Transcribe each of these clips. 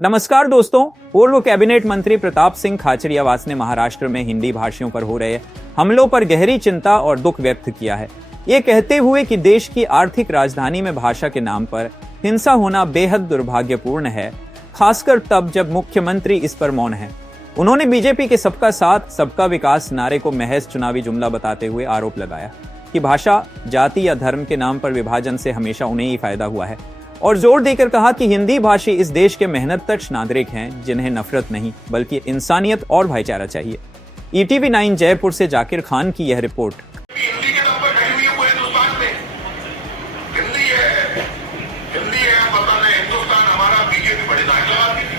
नमस्कार दोस्तों। पूर्व कैबिनेट मंत्री प्रताप सिंह खाचरियावास ने महाराष्ट्र में हिंदी भाषियों पर हो रहे हमलों पर गहरी चिंता और दुख व्यक्त किया है। ये कहते हुए कि देश की आर्थिक राजधानी में भाषा के नाम पर हिंसा होना बेहद दुर्भाग्यपूर्ण है, खासकर तब जब मुख्यमंत्री इस पर मौन है। उन्होंने बीजेपी के सबका साथ सबका विकास नारे को महज चुनावी जुमला बताते हुए आरोप लगाया कि भाषा, जाति या धर्म के नाम पर विभाजन से हमेशा उन्हें ही फायदा हुआ है, और जोर देकर कहा कि हिंदी भाषी इस देश के मेहनतकश नागरिक हैं जिन्हें नफरत नहीं बल्कि इंसानियत और भाईचारा चाहिए। ETV 9 जयपुर से जाकिर खान की यह रिपोर्ट। हिंदी के दम पर खड़ी हुई है पूरे हिंदुस्तान में। हिंदी है पता नहीं हिंदुस्तान हमारा बीजेपी बड़ी नाक लगाती थी।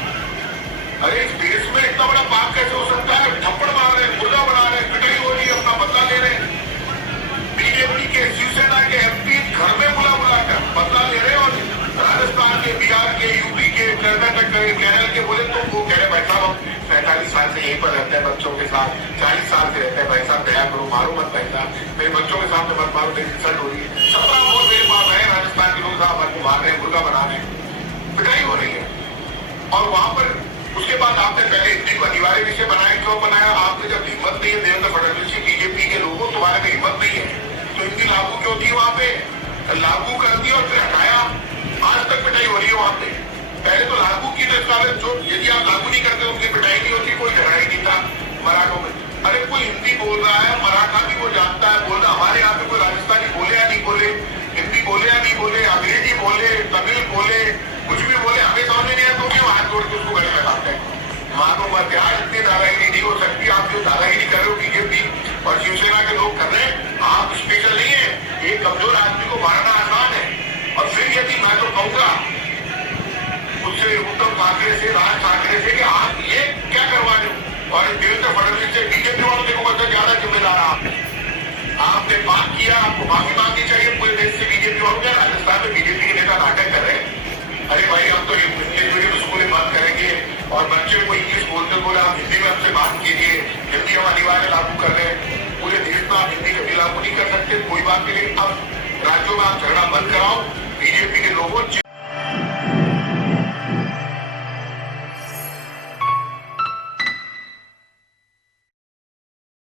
अरे इस देश में इतना बड़ा पाप कैसे हो सकता है? थप्पड़ मार रहे, मुर्गा बना रहे, पिटाई हो रही है, अपना बदला ले रहे। बीजेपी के शिवसेना के MP घर में बुला कर बदला ले रहे, और राजस्थान के, बिहार के, यूपी के, कर्नाटक के, केरल के बोले तो वो कह रहे भाई साहब हम 45 साल से यहीं पर रहते हैं बच्चों के साथ, 40 साल से रहते हैं, भाई साहब दया करो, मारो मत भाई साहब, मेरे बच्चों के सामने मत मारो, मेरी इंसल्ट हो रही है। 17 वोट मेरे पास है, राजस्थान के लोग साहब हमको मार रहे हैं, मुर्गा बना रहे हैं, पिटाई हो रही है। और वहां पर उसके बाद आपने पहले हिंदी को अनिवार्य विषय बनाया, क्यों बनाया? आपने जब हिम्मत नहीं है देवेंद्र फडणवीस की, बीजेपी के लोगों तुम्हारे में हिम्मत नहीं है तो हिंदी लागू क्यों थी? वहां पे लागू कर दी और फिर हटाया। आज तक पिटाई हो रही है वहां पे। पहले तो लागू की तो इसका जो यदि आप लागू नहीं करते उनकी पिटाई नहीं होती, कोई झगड़ा ही नहीं था मराठों में। अरे कोई हिंदी बोल रहा है, मराठा भी वो जानता है, बोल रहा हमारे यहाँ पे कोई राजस्थानी बोले या नहीं बोले, हिंदी बोले या नहीं बोले, अंग्रेजी बोले, तमिल बोले, कुछ भी बोले, हमें समझ नहीं आया तो भी हाथ जोड़ के उसको गले लगाते हैं। मानो मत यार, इतनी दादागिरी नहीं हो सकती। आप जो दादागिरी कर रहे हो बीजेपी और शिवसेना के लोग कर रहे हैं, आप स्पेशल नहीं है। एक कमजोर आदमी को मारना आसान है। और फिर यदि मैं तो कहूंगा मुझसे, उद्धव ठाकरे से, राज ठाकरे से, कि आप ये क्या करवा रहे हो? और देवेंद्र फडणवीस से, बीजेपी वालों से सबसे ज्यादा जिम्मेदार आपने बात किया, आपको माफी मांगनी चाहिए पूरे देश से। बीजेपी वालों के राजस्थान में बीजेपी के नेता नाटक कर रहे हैं। अरे भाई हम तो इंग्लिश मीडियम स्कूलें बंद करेंगे और बच्चे को इंग्लिश बोलते बोले आप हिंदी में हमसे बात कीजिए, हिंदी हम अनिवार्य लागू कर रहे हैं। पूरे देश में आप हिंदी कभी लागू नहीं कर सकते, कोई बात नहीं। अब राज्यों में आप झगड़ा बंद कराओ, बीजेपी के लोगों